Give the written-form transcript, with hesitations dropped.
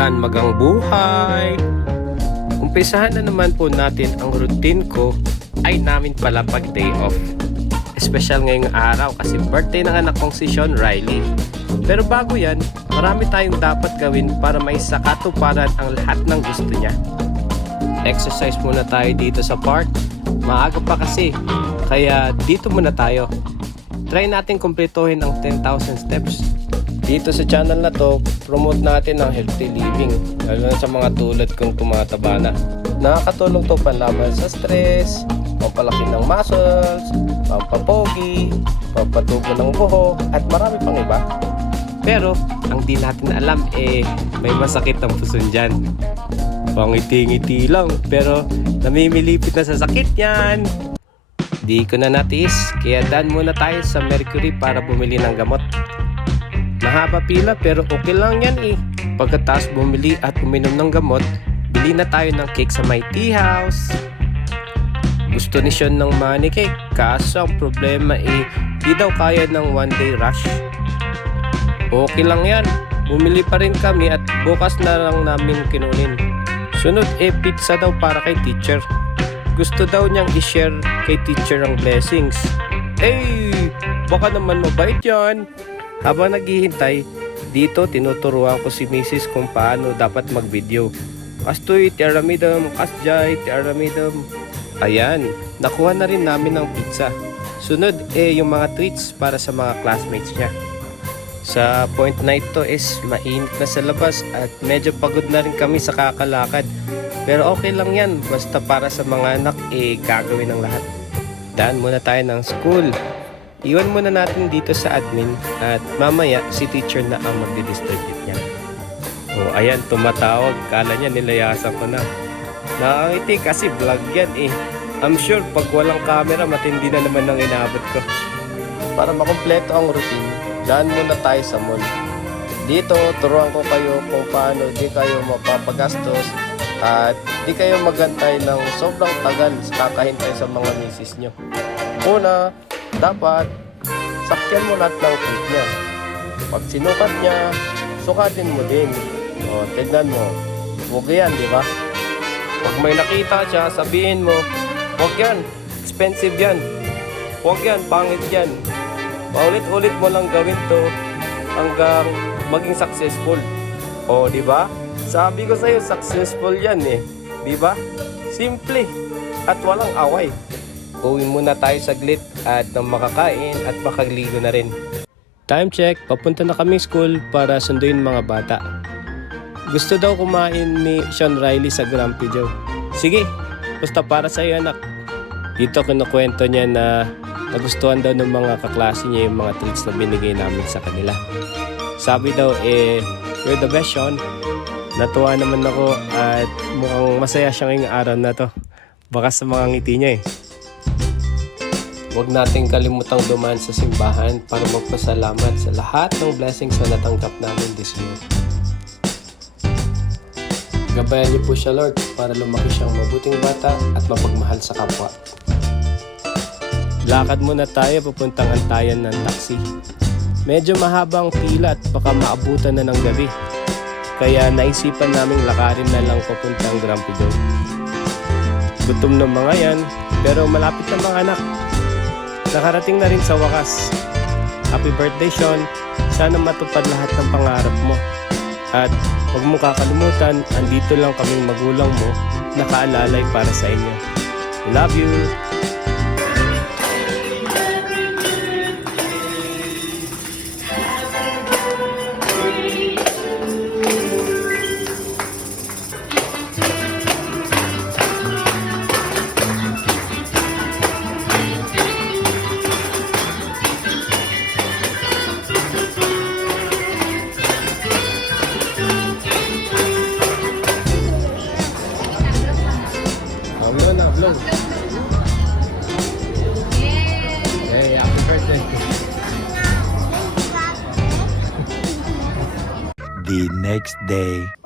Dan magang buhay! Umpisahan na naman po natin ang routine ko ay namin pala pag day off. Espesyal ngayong araw kasi birthday ng anak kong si Sean Riley. Pero bago yan, marami tayong dapat gawin para maisakatuparan ang lahat ng gusto niya. Exercise muna tayo dito sa park. Maaga pa kasi, kaya dito muna tayo. Try natin kumpletuhin ang 10,000 steps. Dito sa channel na to, promote natin ang healthy living, lalo na sa mga tulad kong tumataba na. Nakakatulong to panlaban sa stress, pampalaki ng muscles, pampapogi, pampatubo ng buhok, at marami pang iba. Pero, ang di natin alam may masakit ang puson dyan. Pangiti-ngiti lang, pero namimilipit na sa sakit yan. Di ko na natiis, kaya daan muna tayo sa Mercury para bumili ng gamot. Mahaba pila pero okay lang yan eh. Pagkatapos bumili at uminom ng gamot, bili na tayo ng cake sa my tea house. Gusto ni Sean ng money cake, kaso ang problema di daw kaya ng one day rush. Okay lang yan, bumili pa rin kami at bukas na lang namin kinunin. Sunod pizza daw para kay teacher. Gusto daw niyang i-share kay teacher ang blessings. Baka naman mabait yan. Habang naghihintay, dito tinuturuan ko si Mrs. kung paano dapat mag-video. Kastoy, tiaramidam, kasjay, tiaramidam. Ayan, nakuha na rin namin ng pizza. Sunod yung mga treats para sa mga classmates niya. Sa point na ito is mainit na sa labas at medyo pagod na rin kami sa kakalakad. Pero okay lang yan, basta para sa mga anak gagawin ng lahat. Daan muna tayo ng school. Iwan muna natin dito sa admin at mamaya si teacher na ang magdi-distribute niya. Ayan, tumatawag. Kala niya nilayasan ko na. Nakangiti kasi vlog yan I'm sure pag walang camera, matindi na naman ang inaabot ko. Para makumpleto ang routine, daan muna tayo sa mall. Dito, turuan ko kayo kung paano di kayo mapapagastos at di kayo magantay ng sobrang tagal kakahintay sa mga misis nyo. Una, dapat sakyan mo lahat ng cake niya. Pag sinukat niya, sukatin mo din. Tignan mo. Huwag yan, di ba? Pag may nakita siya, sabihin mo, huwag yan, expensive yan. Huwag yan, pangit yan. Paulit-ulit mo lang gawin to hanggang maging successful. Di ba? Sabi ko sa'yo, successful yan di ba? Simple at walang away. Uwi muna tayo saglit at nang makakain at makagligo na rin. Time check, papunta na kami school para sunduin mga bata. Gusto daw kumain ni Sean Riley sa Grumpy Joe. Sige, basta para sa iyo anak. Dito kinukwento niya na nagustuhan daw ng mga kaklase niya yung mga treats na binigay namin sa kanila. Sabi daw you're the best Sean. Natuwa naman ako at mukhang masaya siya ngayong araw na to. Baka sa mga ngiti niya Huwag nating kalimutang dumaan sa simbahan para magpasalamat sa lahat ng blessings na natanggap namin this year. Gabayan niyo po siya Lord para lumaki siyang mabuting bata at mapagmahal sa kapwa. Lakad muna tayo papuntang antayan ng taxi. Medyo mahabang pila at baka maabutan na ng gabi. Kaya naisipan naming lakarin na lang papuntang Grumpy Joe. Gutom ng mga yan pero malapit na mga anak. Nakarating na rin sa wakas. Happy birthday Sean. Sana matupad lahat ng pangarap mo. At huwag mong kakalimutan, andito lang kaming magulang mo nakaalalay para sa inyo. We love you! Vlog. Hey, happy birthday. The next day.